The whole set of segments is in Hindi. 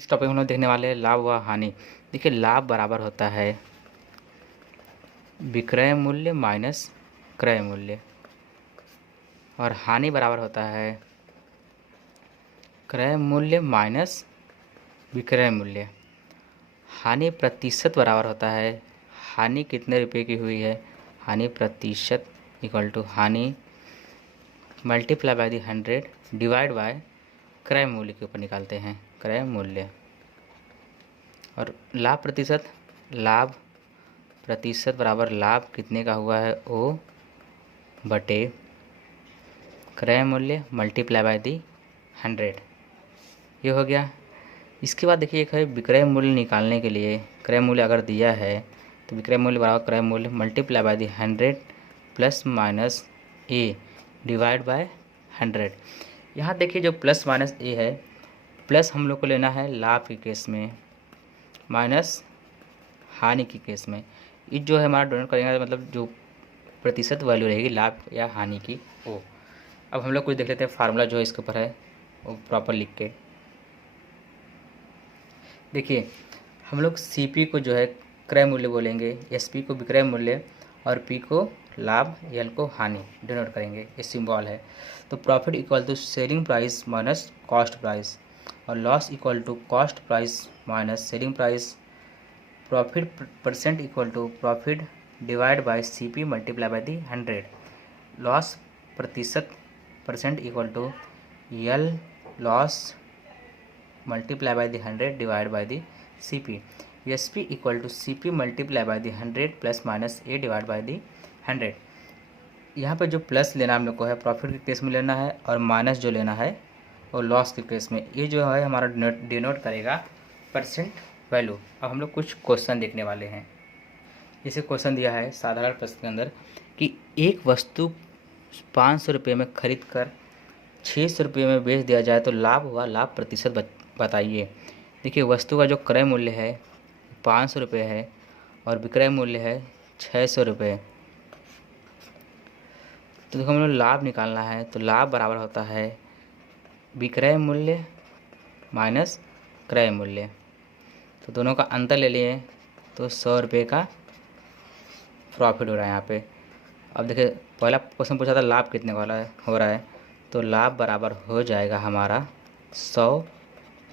इस टॉपिक में हम लोग देखने वाले हैं लाभ व हानि। देखिए, लाभ बराबर होता है विक्रय मूल्य माइनस क्रय मूल्य और हानि बराबर होता है क्रय मूल्य माइनस विक्रय मूल्य। हानि प्रतिशत बराबर होता है हानि कितने रुपए की हुई है, हानि प्रतिशत इक्वल टू हानि multiply by the 100 divide bye क्रय मूल्य के ऊपर निकालते हैं क्रय मूल्य। और लाभ प्रतिशत बराबर लाभ कितने का हुआ है ओ बटे क्रय मूल्य मल्टीप्लाई बाय दी 100, ये हो गया। इसके बाद देखिए एक है विक्रय मूल्य निकालने के लिए, क्रय मूल्य अगर दिया है तो विक्रय मूल्य बराबर क्रय मूल्य multiply by the 100 plus minus A divide by 100। यहाँ देखिए जो प्लस माइनस ए है, प्लस हम लोग को लेना है लाभ के केस में, माइनस हानि के केस में। ये जो है हमारा डोनेट करेंगे मतलब जो प्रतिशत वैल्यू रहेगी लाभ या हानि की वो। अब हम लोग कुछ देख लेते हैं फार्मूला जो इसके ऊपर है वो प्रॉपर लिख के। देखिए हम लोग सीपी को जो है क्रय मूल्य बोलेंगे, एसपी को विक्रय मूल्य और पी को लाभ, एल को हानि डिनोट करेंगे, ये सिंबल है। तो profit equal to selling price minus cost price और loss equal to cost price minus selling price. Profit percent equal to profit divide by CP multiply by the 100। Loss प्रतिशत percent equal to L loss multiply by the 100 divide by the CP. SP equal to CP multiply by the 100 plus minus A divide by the 100। यहाँ पे जो प्लस लेना हम लोग को है प्रॉफिट के केस में लेना है और माइनस जो लेना है और लॉस के केस में। ये जो है हमारा डिनोट करेगा परसेंट वैल्यू। अब हम लोग कुछ क्वेश्चन देखने वाले हैं। जैसे क्वेश्चन दिया है साधारण प्रश्न के अंदर कि एक वस्तु 500 रुपये में खरीद कर 600 रुपये में बेच दिया जाए तो लाभ हुआ लाभ प्रतिशत बताइए। देखिए वस्तु का जो क्रय मूल्य है 500 रुपये है और विक्रय मूल्य है 600 रुपये। तो देखो हम लोग लाभ निकालना है तो लाभ बराबर होता है विक्रय मूल्य माइनस क्रय मूल्य। तो दोनों का अंतर ले लिए तो 100 रुपये का प्रॉफिट हो रहा है यहाँ पे। अब देखिए पहला क्वेश्चन पूछा था लाभ कितने वाला है हो रहा है, तो लाभ बराबर हो जाएगा हमारा 100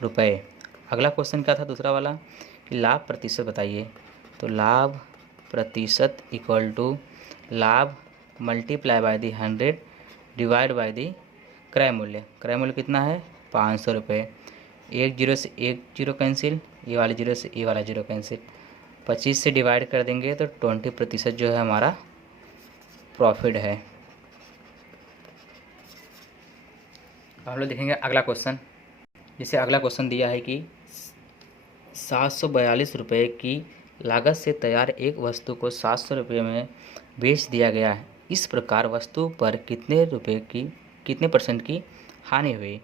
रुपये। अगला क्वेश्चन क्या था दूसरा वाला कि लाभ प्रतिशत बताइए, तो लाभ प्रतिशत इक्वल टू लाभ multiply by the 100 divide by दी क्रय मूल्य। क्रय मूल्य कितना है 500 रुपये। एक जीरो से एक जीरो कैंसिल, ये वाले जीरो से ये वाला जीरो कैंसिल, 25 से डिवाइड कर देंगे तो 20% जो है हमारा प्रॉफिट है। हम लोग देखेंगे अगला क्वेश्चन। जैसे अगला क्वेश्चन दिया है कि 742 रुपये की लागत से तैयार एक वस्तु को 700 रुपये में बेच दिया गया है। इस प्रकार वस्तु पर कितने परसेंट की हानि हुई।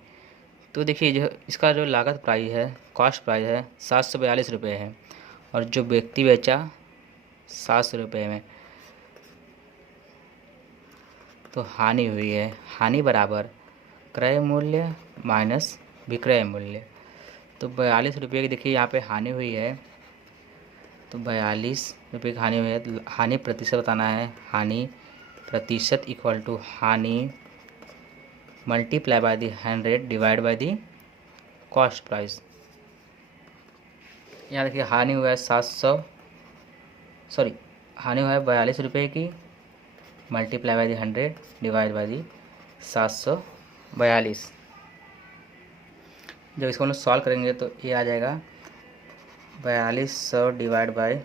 तो देखिए जो इसका जो लागत प्राइस है कॉस्ट प्राइस है 742 रुपये है और जो व्यक्ति बेचा 700 रुपये में, तो हानि हुई है हानि बराबर क्रय मूल्य माइनस विक्रय मूल्य। तो 42 रुपये की देखिए यहाँ पे हानि हुई है, तो 42 रुपये की हानि हुई है तो हानि प्रतिशत बताना है। हानि प्रतिशत इक्वल टू हानि multiply by the 100 divide by the cost price. यहाँ देखिए हानि हुआ है 42 रुपये की multiply by the 100 divide by दी 742। जब इसको हम लोग सॉल्व करेंगे तो ये आ जाएगा 4200 डिवाइड बाय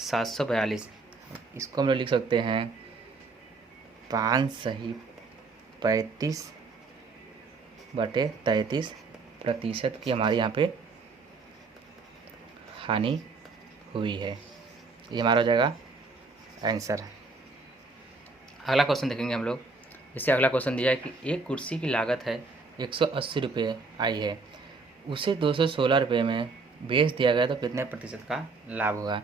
742। इसको हम लोग लिख सकते हैं 5 सही 35/33% की हमारी यहाँ पे हानि हुई है। ये हमारा हो जाएगा आंसर। अगला क्वेश्चन देखेंगे हम लोग। जैसे अगला क्वेश्चन दिया है कि एक कुर्सी की लागत है 180 रुपये आई है, उसे 216 रुपये में बेच दिया गया तो कितने प्रतिशत का लाभ होगा।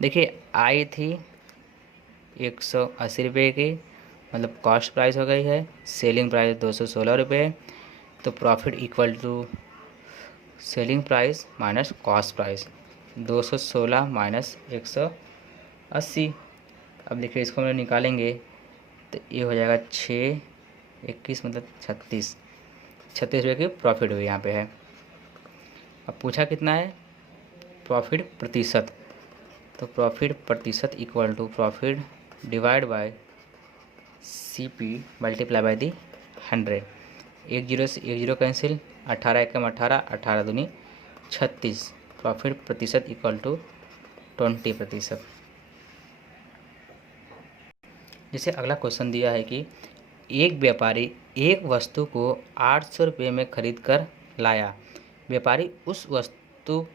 देखिए आई थी 180 रुपये की, मतलब कॉस्ट प्राइस हो गई है, सेलिंग प्राइस 216 रुपये, तो profit equal to selling price minus cost price, 216 minus 180। अब देखिए इसको हम लोग निकालेंगे तो ये हो जाएगा 6 21 मतलब 36 रुपये की प्रॉफिट हुई यहाँ पे है। अब पूछा कितना है प्रॉफिट प्रतिशत, तो प्रॉफिट प्रतिशत equal to profit divide by CP multiply by the 100। एक जीरो से एक जीरो कैंसिल, 18 एकम 18, 18 दूनी 36, प्रॉफिट प्रतिशत इक्वल टू 20%। जैसे अगला क्वेश्चन दिया है कि एक व्यापारी एक वस्तु को 800 रुपये में खरीद कर लाया, व्यापारी उस वस्तु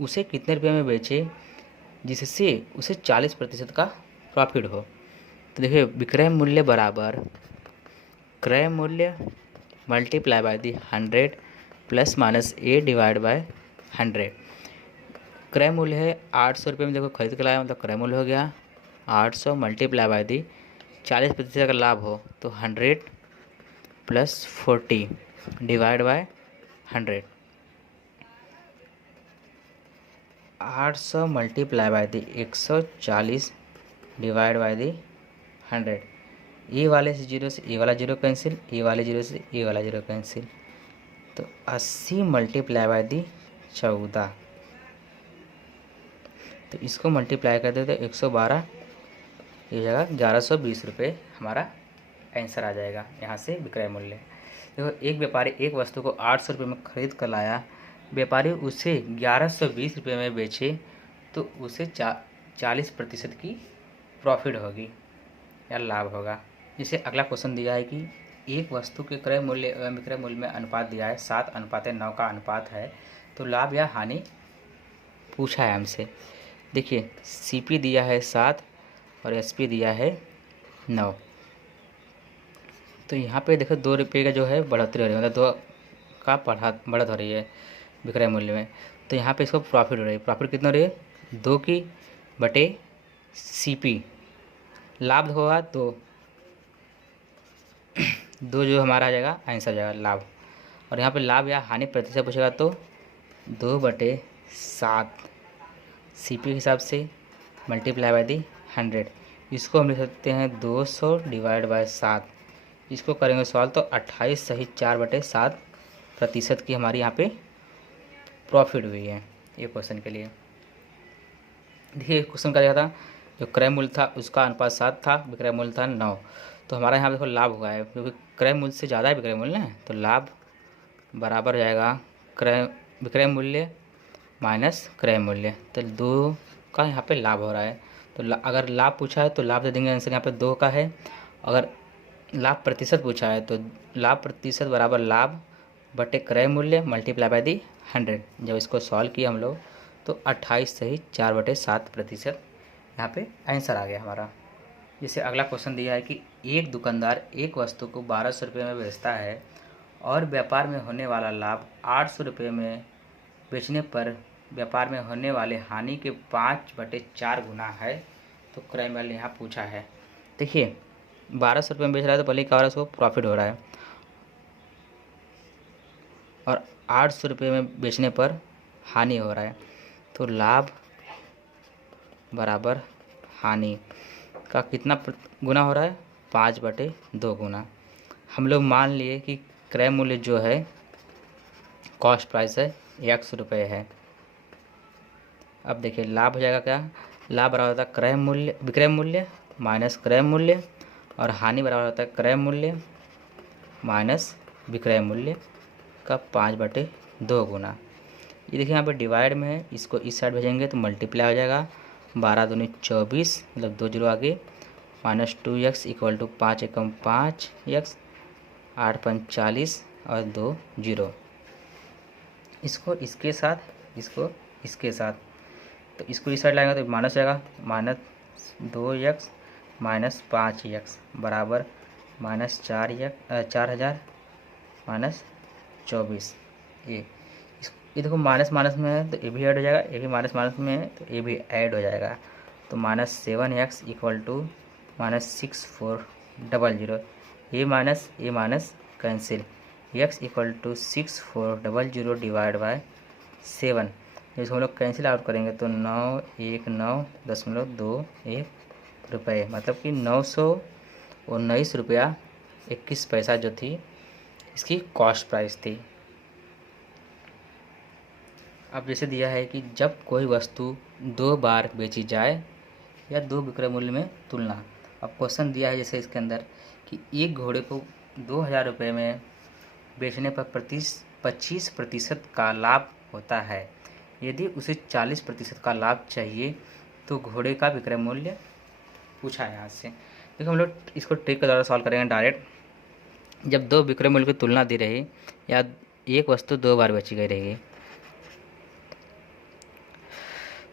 उसे कितने रुपये में बेचे जिससे उसे 40% का प्रॉफिट हो। तो देखिए विक्रय मूल्य बराबर क्रय मूल्य multiply by the 100 plus minus A divide by 100। क्रय मूल्य है 800 रुपये में, देखो खरीद के लाया मतलब क्रय मूल्य हो गया 800 मल्टीप्लाई बाय दी 40% का लाभ हो तो 100 plus 40 divide by 100। 800 multiply by the 140 divide by the 100। ए वाले से जीरो से ए वाला जीरो कैंसिल, ए वाले जीरो से ए वाला जीरो कैंसिल, तो 80 मल्टीप्लाई बाय दी 14। तो इसको मल्टीप्लाई कर दे तो 112, ये जगह 1120 रुपये हमारा आंसर आ जाएगा यहाँ से विक्रय मूल्य। देखो एक व्यापारी एक वस्तु को 800 रुपये में खरीद कर लाया, व्यापारी उसे 1120 रुपये में बेचे तो उसे 40% की प्रॉफिट होगी या लाभ होगा। जैसे अगला क्वेश्चन दिया है कि एक वस्तु के क्रय मूल्य एवं विक्रय मूल्य में अनुपात दिया है 7:9 का अनुपात है, तो लाभ या हानि पूछा है हमसे। देखिए CP दिया है 7 और SP दिया है 9। तो यहाँ पे देखो 2 रुपये का जो है बढ़ोतरी हो रही है, मतलब 2 का बढ़त हो रही है विक्रय मूल्य में। तो यहाँ पे इसको प्रॉफिट हो रही है, प्रॉफिट कितना हो रही है 2 की बटे CP, लाभ होगा 2 जो हमारा आ जाएगा आंसर आ जाएगा लाभ। और यहाँ पे लाभ या हानि प्रतिशत पूछेगा तो 2/7 CP के हिसाब से मल्टीप्लाई बाय दी 100। इसको हम लिख सकते हैं 200 डिवाइड बाय 7। इसको करेंगे सॉल्व तो 28 सही 4/7% की हमारी यहाँ पे प्रॉफिट हुई है ये क्वेश्चन के लिए। देखिए क्वेश्चन क्या था, जो क्रय मूल्य था उसका अनुपात 7 था, विक्रय मूल्य था 9। तो हमारा यहाँ देखो लाभ हुआ है क्योंकि क्रय मूल्य से ज़्यादा है विक्रय मूल्य है, तो लाभ बराबर जाएगा विक्रय मूल्य माइनस क्रय मूल्य। तो 2 का यहाँ पे लाभ हो रहा है, तो अगर लाभ पूछा है तो लाभ दे देंगे आंसर यहाँ पे 2 का है। अगर लाभ प्रतिशत पूछा है तो लाभ प्रतिशत बराबर लाभ बटे क्रय मूल्य मल्टीप्लाई बाय दी 100। जब इसको सॉल्व किया हम लोग तो 28 सही 4/7% यहाँ पे आंसर आ गया हमारा। जैसे अगला क्वेश्चन दिया है कि एक दुकानदार एक वस्तु को 1200 रुपये में बेचता है और व्यापार में होने वाला लाभ 800 रुपये में बेचने पर व्यापार में होने वाले हानि के 5/4 गुना है, तो क्रय मूल्य यहाँ पूछा है। देखिए 1200 रुपये में बेच रहा है तो पहले क्या हो रहा है उसको प्रॉफिट हो रहा है, और 800 रुपये में बेचने पर हानि हो रहा है, तो लाभ बराबर हानि का कितना गुना हो रहा है 5/2 गुना। हम लोग मान लिए कि क्रय मूल्य जो है कॉस्ट प्राइस है 100 रुपये है। अब देखिए लाभ हो जाएगा क्या, लाभ बराबर होता है क्रय मूल्य विक्रय मूल्य माइनस क्रय मूल्य, और हानि बराबर होता है क्रय मूल्य माइनस विक्रय मूल्य का 5/2 गुना। ये देखिए यहाँ पे डिवाइड में है, इसको इस साइड भेजेंगे तो मल्टीप्लाई हो जाएगा 12 दूनी 24 मतलब 2 जीरो आगे minus 2x equal to 5 Ekam 5x 8×5 40 और 2 जीरो। इसको इसके साथ इसको इसके साथ, तो इसको इस साइड लाएंगे तो माइनस जाएगा -2x माइनस 5x बराबर -4000 माइनस 24। ये देखो माइनस माइनस में है तो ये भी ऐड हो जाएगा, ये भी माइनस माइनस में है तो ये भी ऐड हो जाएगा, तो -7x इक्वल टू -6400। ये minus cancel, x equal to 6400 divide by 7, जिसको हम लोग कैंसिल आउट करेंगे तो 919.21 रुपये, मतलब कि 919 रुपया 21 पैसा जो थी इसकी कॉस्ट प्राइस थी। अब जैसे दिया है कि जब कोई वस्तु 2 बार बेची जाए या 2 विक्रय मूल्य में तुलना। अब क्वेश्चन दिया है जैसे इसके अंदर कि एक घोड़े को 2000 रुपये में बेचने पर 25% का लाभ होता है। यदि उसे 40% का लाभ चाहिए तो घोड़े का विक्रय मूल्य पूछा है यहाँ से। देखो हम लोग इसको ट्रिक के द्वारा सॉल्व करेंगे डायरेक्ट। जब 2 विक्रय मूल्य की तुलना दी रही या एक वस्तु 2 बार बेची गई रहेगी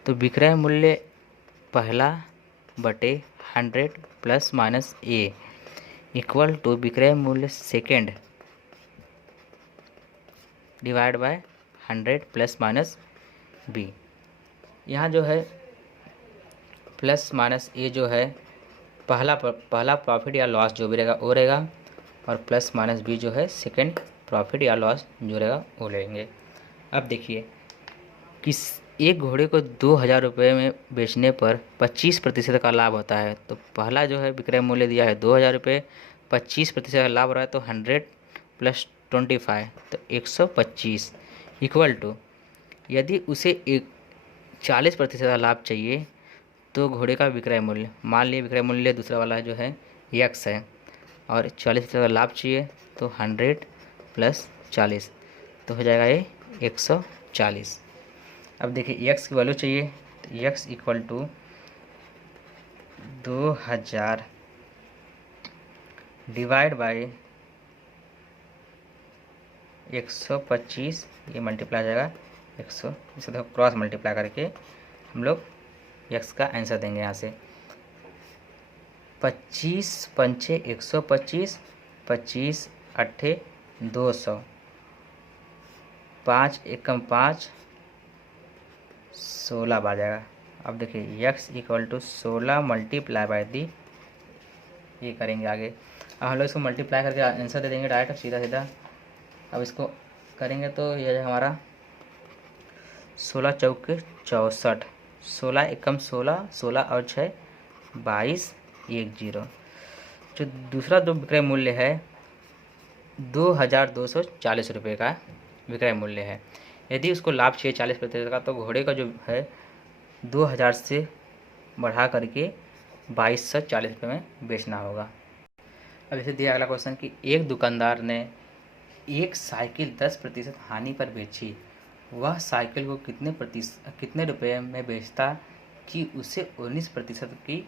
तो विक्रय मूल्य पहला बटे 100 plus minus A equal to विक्रय मूल्य second divide by 100 plus minus B. यहाँ जो है प्लस माइनस ए जो है पहला प्रॉफिट या लॉस जो भी रहेगा वो रहेगा, और प्लस माइनस बी जो है सेकेंड प्रॉफिट या लॉस जो रहेगा वो लेंगे। अब देखिए किस एक घोड़े को 2000 रुपये में बेचने पर 25% का लाभ होता है, तो पहला जो है विक्रय मूल्य दिया है 2000 रुपये, 25% का लाभ हो रहा है तो 100 प्लस 25 तो 125 इक्वल टू, यदि उसे 40% का लाभ चाहिए तो घोड़े का विक्रय मूल्य, मान लिए विक्रय मूल्य दूसरा वाला जो है x है और 40% का लाभ चाहिए तो 100 प्लस 40 तो हो जाएगा ये 140। अब देखिए x की वैल्यू चाहिए तो x equal to 2000 divide by 125, ये मल्टीप्लाई जाएगा 100, इसे देखो क्रॉस मल्टीप्लाई करके हम लोग x का आंसर देंगे यहाँ से 25 पंचे 125, 25 अट्ठे 200, 5 एकम 5 16 बार जाएगा। अब देखिए x equal to 16 multiply by the, ये करेंगे आगे। अब हम लोग इसको मल्टीप्लाई करके आंसर दे देंगे डायरेक्ट सीधा सीधा। अब इसको करेंगे तो यह है हमारा 16 चौके 64, 16 एकम 16, 16 और 6 22 10। जो दूसरा जो विक्रय मूल्य है 2240 रुपये का विक्रय मूल्य है। यदि उसको लाभ चाहिए 40% का तो घोड़े का जो है 2000 से बढ़ा करके 2240 रुपये में बेचना होगा। अब इसे दिया अगला क्वेश्चन कि एक दुकानदार ने एक साइकिल 10% हानि पर बेची, वह साइकिल को कितने रुपये में बेचता कि उसे 19% की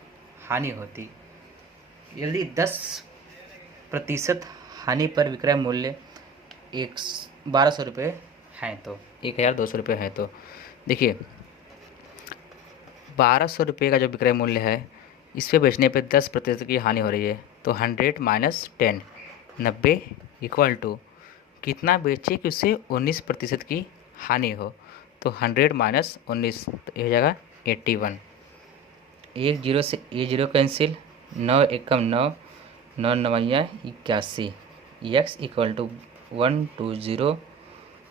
हानि होती। यदि 10% हानि पर विक्रय मूल्य 1200 रुपये हैं तो 1200 रुपये है, तो देखिए 1200 रुपये का जो विक्रय मूल्य है इस पे बेचने पे 10% की हानि हो रही है, तो 100 माइनस 10 90 इक्वल टू कितना बेचे कि उसे 19% की हानि हो, तो 100 माइनस 19 तो ये हो जाएगा 81। 1 0 से ये 0 कैंसिल, 9 एकम 9, 9 नवैया 81, x equal to 120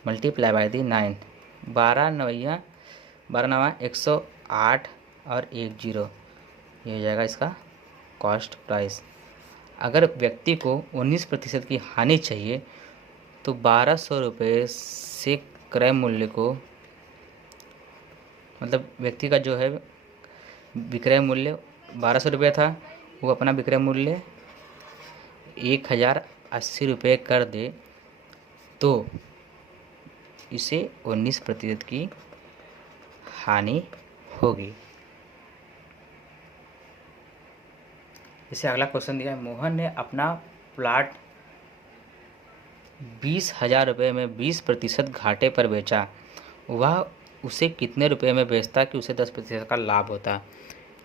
multiply by the 9, 12 नवैया 12 नवा 108 और 10, ये हो जाएगा इसका कॉस्ट प्राइस। अगर व्यक्ति को 19% की हानि चाहिए तो 1200 रुपये से क्रय मूल्य को, मतलब व्यक्ति का जो है विक्रय मूल्य 1200 रुपये था, वो अपना विक्रय मूल्य 1080 रुपये कर दे तो इसे 19% की हानि होगी। इसे अगला क्वेश्चन दिया है, मोहन ने अपना प्लाट 20,000 रुपये में 20% घाटे पर बेचा, वह उसे कितने रुपए में बेचता कि उसे 10% का लाभ होता।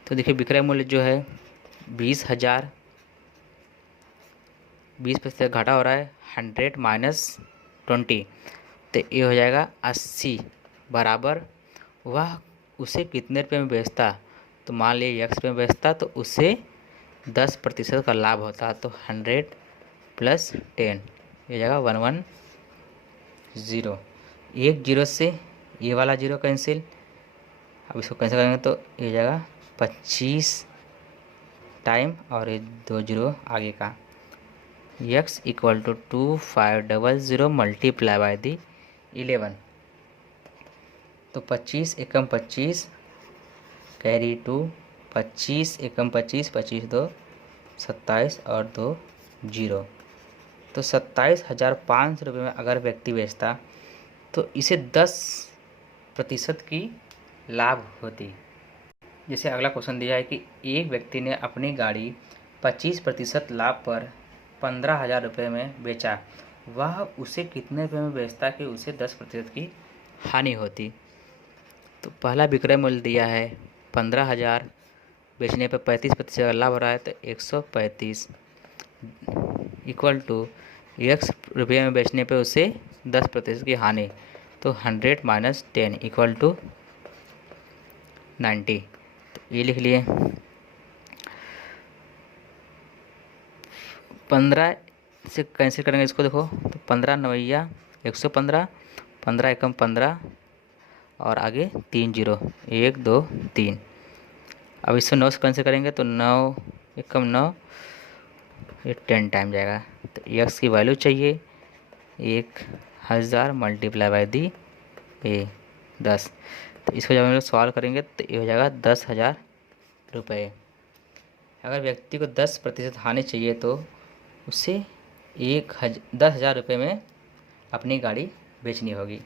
तो देखिए विक्रय मूल्य जो है 20,000, 20% घाटा हो रहा है 100 माइनस 20 तो ये हो जाएगा 80 बराबर वह उसे कितने रुपये में बेचता, तो मान लीजिए x में बेचता तो उसे 10% का लाभ होता, तो 100 प्लस 10 ये जाएगा 110। 1 0 से ये वाला जीरो कैंसिल, अब इसको कैंसिल करेंगे तो ये हो जाएगा 25 टाइम और ये 2 जीरो आगे का। x equal to 2500 multiply by the 11। तो 25 एकम 25 कैरी 2, 25 एकम 25, 25 दो 27 और 2 जीरो। तो 27,500 रुपये में अगर व्यक्ति बेचता तो इसे 10% की लाभ होती। जैसे अगला क्वेश्चन दिया है कि एक व्यक्ति ने अपनी गाड़ी 25% लाभ पर 15,000 रुपये में बेचा, वह उसे कितने रुपये में बेचता कि उसे 10% की हानि होती। तो पहला विक्रय मूल्य दिया है 15,000, बेचने पर 35% का लाभ हो रहा है तो 135 इक्वल टू x रुपये में बेचने पे उसे 10% की हानि, तो 100 माइनस 10 इक्वल टू 90। तो ये लिख लिए। 15 से कैंसिल करेंगे इसको, देखो तो 15 नवैया 115, 15 एकम 15 और आगे 3 जीरो 1 2 3। अब इससे 9 से कैंसिल करेंगे तो 9 एकम 9, ये 10 टाइम जाएगा। तो x की वैल्यू चाहिए 1000 मल्टीप्लाई बाय दी 10। तो इसको जब हम लोग सॉल्व करेंगे तो ये हो जाएगा 10,000 रुपये। अगर व्यक्ति को 10% हानि चाहिए तो उसे 10,000 रुपये में अपनी गाड़ी बेचनी होगी।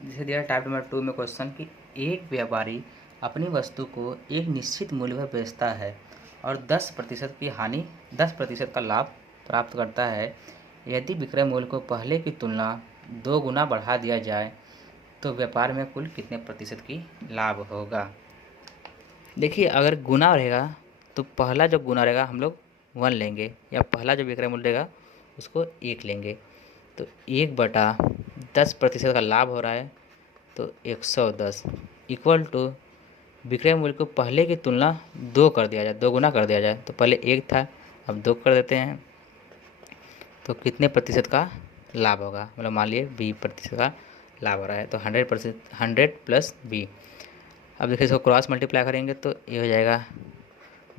जैसे दिया टाइप नंबर 2 में क्वेश्चन कि एक व्यापारी अपनी वस्तु को एक निश्चित मूल्य पर बेचता है और 10% की हानि 10% का लाभ प्राप्त करता है। यदि विक्रय मूल्य को पहले की तुलना 2 गुना बढ़ा दिया जाए तो व्यापार में कुल कितने प्रतिशत की लाभ होगा। देखिए अगर गुना रहेगा तो पहला जो गुना रहेगा हम लोग 1 लेंगे, या पहला जो विक्रय मूल्य रहेगा उसको 1 लेंगे। तो 1/10% का लाभ हो रहा है तो 110 इक्वल टू विक्रय मूल्य को पहले की तुलना 2 कर दिया जाए, 2 गुना कर दिया जाए। तो पहले 1 था अब 2 कर देते हैं तो कितने प्रतिशत का लाभ होगा, मतलब मान लिए 20% का लाभ हो रहा है। तो 100 प्लस b। अब देखिए इसको क्रॉस मल्टीप्लाई करेंगे तो ये हो जाएगा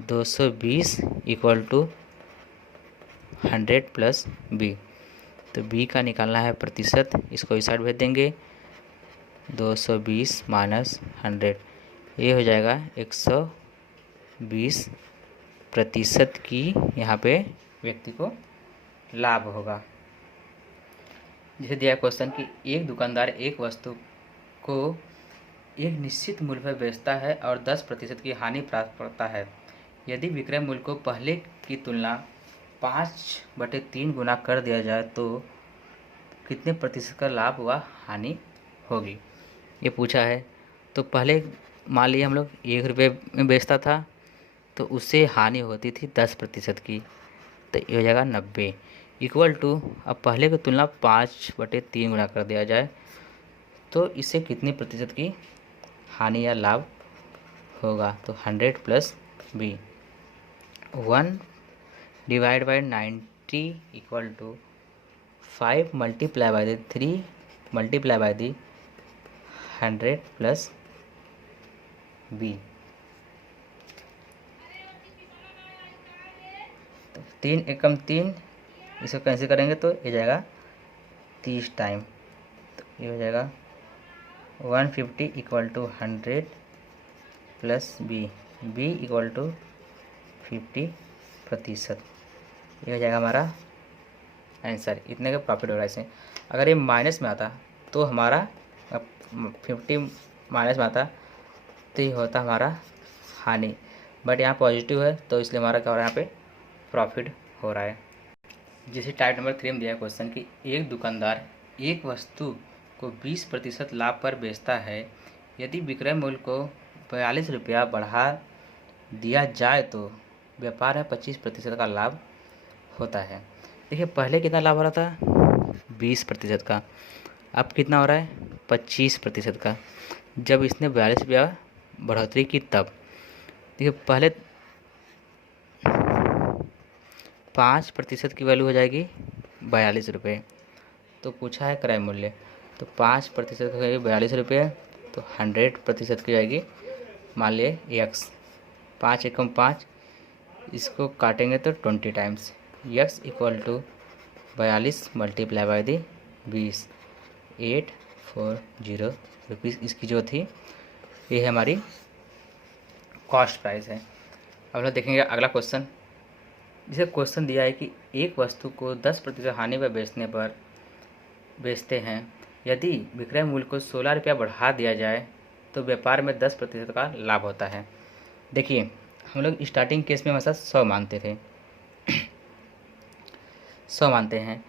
220 इक्वल टू 100 प्लस b। तो b का निकालना है प्रतिशत, इसको इस साइड भेज देंगे 220 माइनस 100, ये हो जाएगा 120% की यहाँ पे व्यक्ति को लाभ होगा। जैसे दिया क्वेश्चन कि एक दुकानदार एक वस्तु को एक निश्चित मूल्य पर बेचता है और 10% की हानि प्राप्त करता है। यदि विक्रय मूल्य को पहले की तुलना 5/3 गुना कर दिया जाए तो कितने प्रतिशत का लाभ व हानि होगी, ये पूछा है। तो पहले मान लिया हम लोग 1 रुपये में बेचता था तो उससे हानि होती थी 10% की, तो ये हो जाएगा 90 इक्वल टू, अब पहले की तुलना 5/3 गुना कर दिया जाए तो इससे कितनी प्रतिशत की हानि या लाभ होगा। तो 100 plus b। 1 divide by 90 equal to 5 multiply by the 3 multiply by the 100 plus b। तो 3 एकम 3, इसको कैंसिल करेंगे तो ये जाएगा 30 टाइम। तो ये हो जाएगा 150 equal to 100 plus b, b equal to 50%। ये हो जाएगा हमारा आंसर। इतने का प्रॉफिट हो रहा है इसमें। अगर ये माइनस में आता तो हमारा 50 माइनस में आता तो ये होता हमारा हानि, बट यहाँ पॉजिटिव है तो इसलिए हमारा क्या हो रहा है, यहाँ पे प्रॉफिट हो रहा है। जैसे टाइप नंबर 3 में दिया क्वेश्चन कि एक दुकानदार एक वस्तु को 20% लाभ पर बेचता है। यदि विक्रय मूल्य को 42 रुपया बढ़ा दिया जाए तो व्यापार में 25% का लाभ होता है। देखिए पहले कितना लाभ हो रहा था 20% का, अब कितना हो रहा है 25% का। जब इसने 42 रुपया बढ़ोतरी की तब देखिए पहले 5% की वैल्यू हो जाएगी 42 रुपये। तो पूछा है क्रय मूल्य, तो 5% का 42 रुपये, तो 100% की जाएगी मान लिए x। 5 एकम 5, इसको काटेंगे तो 20 times, x equal to 42 multiply by the 20, 840 rupees इसकी जो थी, ये है हमारी कॉस्ट प्राइस है। अब लोग देखेंगे अगला क्वेश्चन। जिसे क्वेश्चन दिया है कि एक वस्तु को 10% हानि पर बेचते हैं, यदि विक्रय मूल्य को 16 रुपया बढ़ा दिया जाए तो व्यापार में 10% का लाभ होता है। देखिए हम लोग स्टार्टिंग केस में हमेशा 100 मानते थे 100 मानते हैं,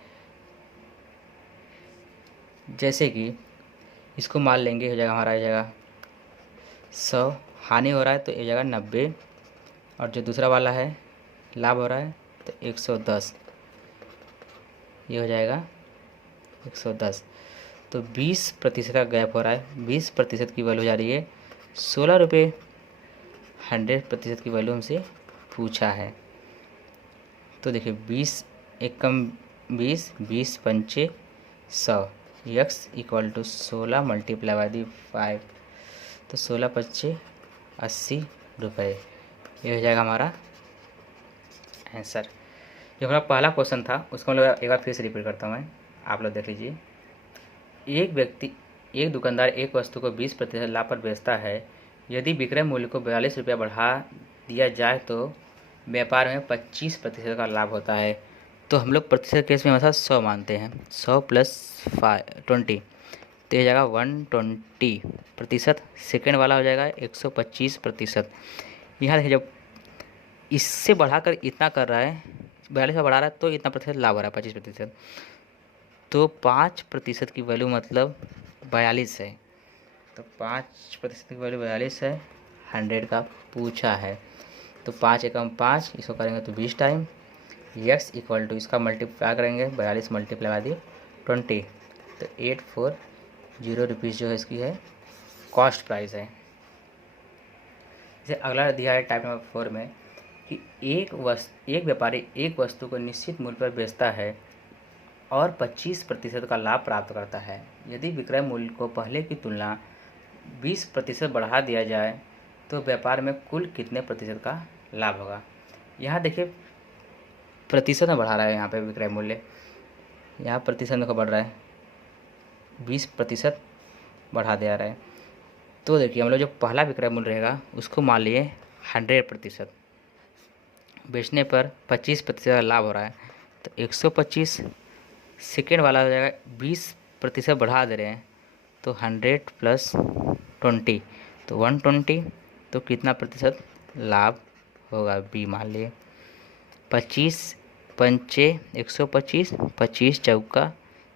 जैसे कि इसको मान लेंगे, हो जाएगा हमारा, हो जाएगा 100, हानि हो रहा है तो ये जगह 90, और जो दूसरा वाला है लाभ हो रहा है तो 110, ये हो जाएगा 110। तो 20% का गैप हो रहा है, 20% की वैल्यू हो जा रही है 16 रुपये। 100% की वैल्यू हमसे पूछा है, तो देखिए 20 एकम 20, 20 पंचे 100, x equal to 16 multiply by the 5, तो 16 पच्चे 80 रुपये, ये हो जाएगा हमारा आंसर। जो हमारा पहला क्वेश्चन था उसको हम लोग एक बार फिर से रिपीट करता हूँ मैं, आप लोग देख लीजिए। एक दुकानदार एक वस्तु को 20% लाभ पर बेचता है, यदि विक्रय मूल्य को 42 रुपया बढ़ा दिया जाए तो व्यापार में 25% का लाभ होता है। तो हम लोग प्रतिशत केस में हमेशा 100 मानते हैं, 100 प्लस 20, तो ये जाएगा 120%। सेकेंड वाला हो जाएगा 125%। यहाँ देखिए जब इससे बढ़ाकर इतना कर रहा है, 42 से बढ़ा रहा है तो इतना प्रतिशत लाभ हो रहा है 25%, तो 5% की वैल्यू मतलब 42 है, तो 5% की वैल्यू 42 है, 100 का पूछा है। तो 5 एकम 5, इसको करेंगे तो 20 टाइम, x इक्वल टू इसका मल्टीप्लाई करेंगे 42 मल्टीप्लाई बाई दी 20, तो 840 रुपीज़ जो है इसकी है कॉस्ट प्राइस है। जैसे अगला दिया है टाइप नंबर 4 में कि एक व्यापारी एक वस्तु को निश्चित मूल्य पर बेचता है और 25% का लाभ प्राप्त करता है। यदि विक्रय मूल्य को पहले की तुलना 20% बढ़ा दिया जाए तो व्यापार में कुल कितने प्रतिशत का लाभ होगा। यहाँ देखिए प्रतिशत में बढ़ा रहा है, यहाँ पे विक्रय मूल्य, यहाँ प्रतिशत में बढ़ रहा है, 20% बढ़ा दिया रहा है। तो देखिए हम लोग जो पहला विक्रय मूल्य रहेगा उसको मान लिए 100%, बेचने पर 25% का लाभ हो रहा है तो 125। सेकेंड वाला हो जाएगा 20% बढ़ा दे रहे हैं तो 100 प्लस 20, तो 120, तो कितना प्रतिशत लाभ होगा, बी मान लिए। 25 पंचे 125, 25 चौका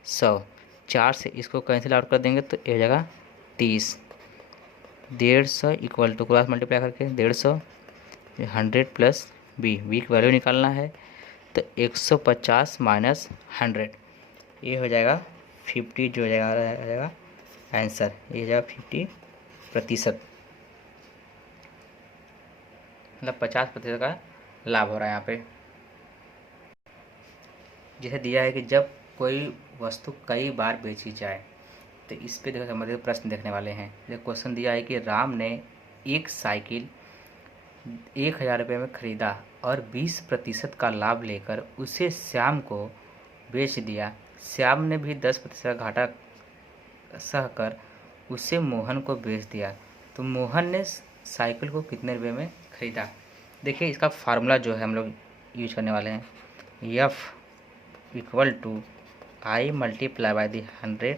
100, 4 से इसको कैंसिल आउट कर देंगे तो ये हो जाएगा 30, 150 इक्वल टू क्रॉस मल्टीप्लाई करके 150, 100 प्लस बी की वैल्यू निकालना है तो 150 माइनस 100, ये हो जाएगा 50, जो हो जाएगा आंसर, ये हो जाएगा 50%, मतलब 50% का लाभ हो रहा है यहाँ पे। जैसे दिया है कि जब कोई वस्तु कई बार बेची जाए, तो इस पे देखो संबंधित प्रश्न देखने वाले हैं। जैसे क्वेश्चन दिया है कि राम ने एक साइकिल 1000 रुपये में ख़रीदा और 20% का लाभ लेकर उसे श्याम को बेच दिया। श्याम ने भी 10% घाटा सहकर उसे मोहन को बेच दिया, तो मोहन ने साइकिल को कितने रुपये में ख़रीदा। देखिए इसका फार्मूला जो है हम लोग यूज करने वाले हैं, F equal to I multiply by the 100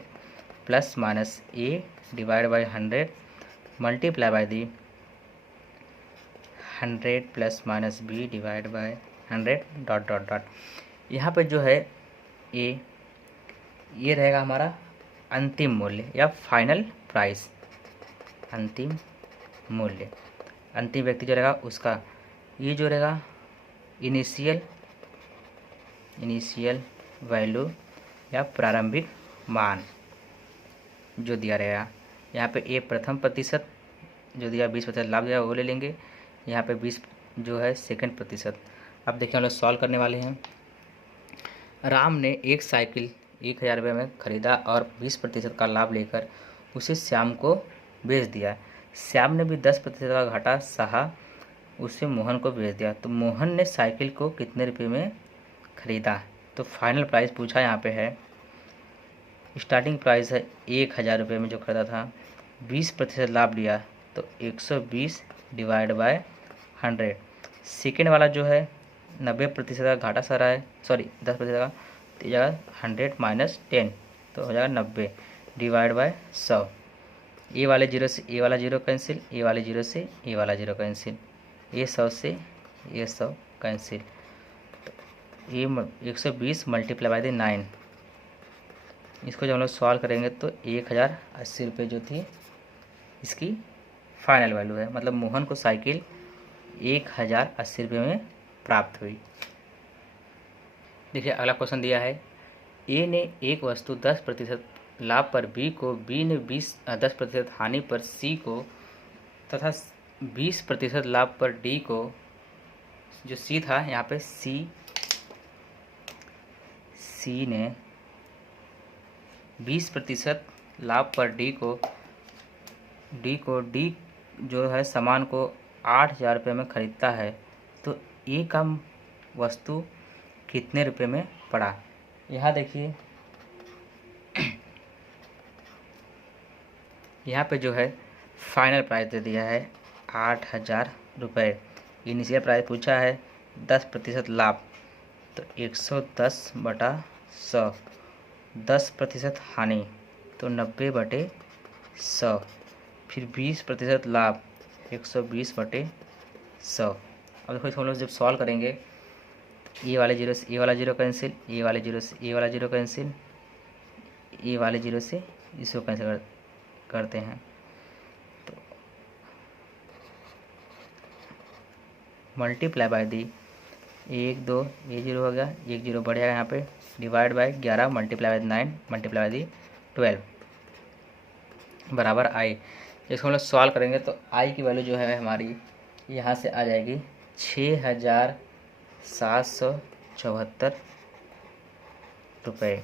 plus minus A divide by 100 multiply by the 100 plus minus B divide by 100 dot dot dot. यहाँ पे जो है A, ये रहेगा हमारा अंतिम मूल्य या फाइनल प्राइस, अंतिम मूल्य, अंतिम व्यक्ति जो रहेगा उसका, ये जो रहेगा इनिशियल वैल्यू या प्रारंभिक मान जो दिया रहेगा। यहाँ पे ए प्रथम प्रतिशत जो दिया 20% लाभ दिया वो ले लेंगे, यहाँ पे 20 जो है सेकंड प्रतिशत। अब देखिए हम लोग सॉल्व करने वाले हैं। राम ने एक साइकिल 1000 रुपये में खरीदा और 20% का लाभ लेकर उसे श्याम को बेच दिया। श्याम ने भी 10% का घाटा सहा, उसे मोहन को बेच दिया। तो मोहन ने साइकिल को कितने रुपये में खरीदा? तो फाइनल प्राइस पूछा यहाँ पे है। स्टार्टिंग प्राइस है 1000 रुपये में जो खरीदा था, 20% लाभ लिया तो 120 डिवाइड बाय 100। सेकेंड वाला जो है 90% का घाटा सह रहा है, सॉरी 10% का, तो जाएगा 100 माइनस 10 तो हो जाएगा 90 डिवाइड बाय 100। ए वाले जीरो से ए वाला जीरो कैंसिल, ए वाले जीरो से ए वाला जीरो कैंसिल, ये 100 से ये 100 कैंसिल। तो ये 120 मल्टीप्लाई बाय 9, इसको जब हम लोग सॉल्व करेंगे तो 1080 रुपये जो थी इसकी फाइनल वैल्यू है। मतलब मोहन को साइकिल 1080 रुपये में प्राप्त हुई। देखिए अगला क्वेश्चन दिया है, ए ने एक वस्तु 10% लाभ पर बी को, बी ने 10% हानि पर सी को तथा 20% लाभ पर डी को। जो सी था यहाँ पे सी ने 20% लाभ पर डी जो है सामान को 8000 रुपये में खरीदता है, तो ए का वस्तु कितने रुपये में पड़ा? यहाँ देखिए यहाँ पे जो है फाइनल प्राइस दे दिया है 8000 रुपये। इनिशियल प्राइस पूछा है 10% लाभ, तो 110/100, 10% हानि तो 90/100, फिर 20% लाभ 120/100। अब देखो इसको हम लोग जब सॉल्व करेंगे, ए वाले जीरो से ए वाला जीरो कैंसिल, ए वाले जीरो से ए वाला जीरो कैंसिल, ए वाले जीरो से इसको कैंसिल करते हैं, तो मल्टीप्लाई बाय दी 1 2 ये जीरो हो गया, एक जीरो बढ़ जाएगा यहाँ पे, divide by 11 multiply by 9 multiply by 12 बराबर आई। इसको हम लोग सॉल्व करेंगे तो आई की वैल्यू जो है हमारी यहाँ से आ जाएगी 6774 रुपये।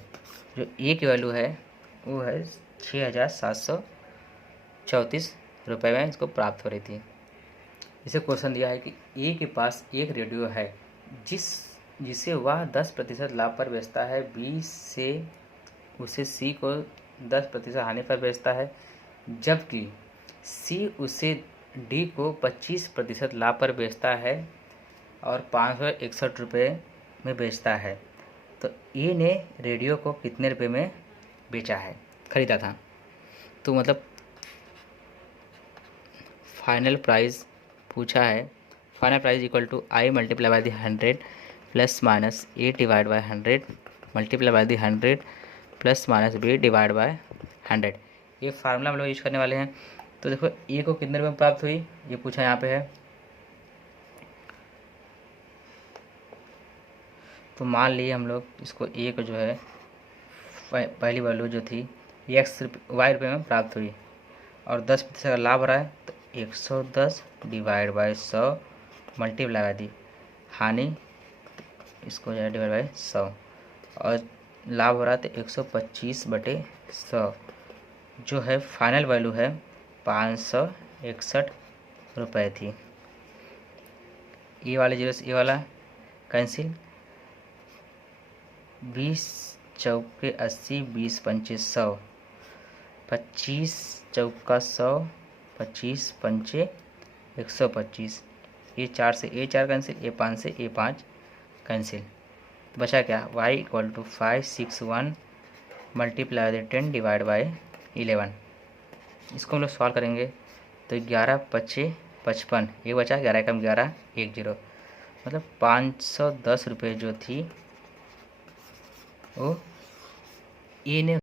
जो ए की वैल्यू है वो है 6734 रुपये में इसको प्राप्त हो रही थी। इसे क्वेश्चन दिया है कि ए के पास एक रेडियो है जिसे वह 10% लाभ पर बेचता है, बी से उसे सी को 10% हानि पर बेचता है, जबकि सी उसे डी को 25% लाभ पर बेचता है और 561 रुपये में बेचता है। तो ए ने रेडियो को कितने रुपये में बेचा है, खरीदा था? तो मतलब फाइनल प्राइस पूछा है, final price equal to I multiply by the 100 plus minus A divide by 100 multiply by the 100 plus minus B divide by 100। ये फार्मूला हम लोग यूज करने वाले हैं। तो देखो ए को कितने रुपये में प्राप्त हुई, ये पूछा यहाँ पे है। तो मान लिए हम लोग इसको ए को जो है पहली वैल्यू जो थी वाई रुपये में प्राप्त हुई और 10% का लाभ हो रहा है, तो 110 डिवाइड बाय 100 मल्टीप्लाई बाय दी हानि, इसको जो है डिवाइड बाय 100 और लाभ हो रहा है तो 125/100। जो है फाइनल वैल्यू है 561 रुपये थी। ए वाले जीरो से ए वाला कैंसिल, 20 चौके 80, 20 पंचे 100, 25 चौका 100, 25 पंचे 125, ए 4 से ए 4 कैंसिल, ए 5 से ए 5 कैंसिल, बचा क्या? y equal to 561 multiply by 10 divide by 11। इसको हम लोग सॉल्व करेंगे तो 11 पच्चे 55, ये बचा 11 कम 11 10, मतलब 510 रुपये जो थी वो ए ने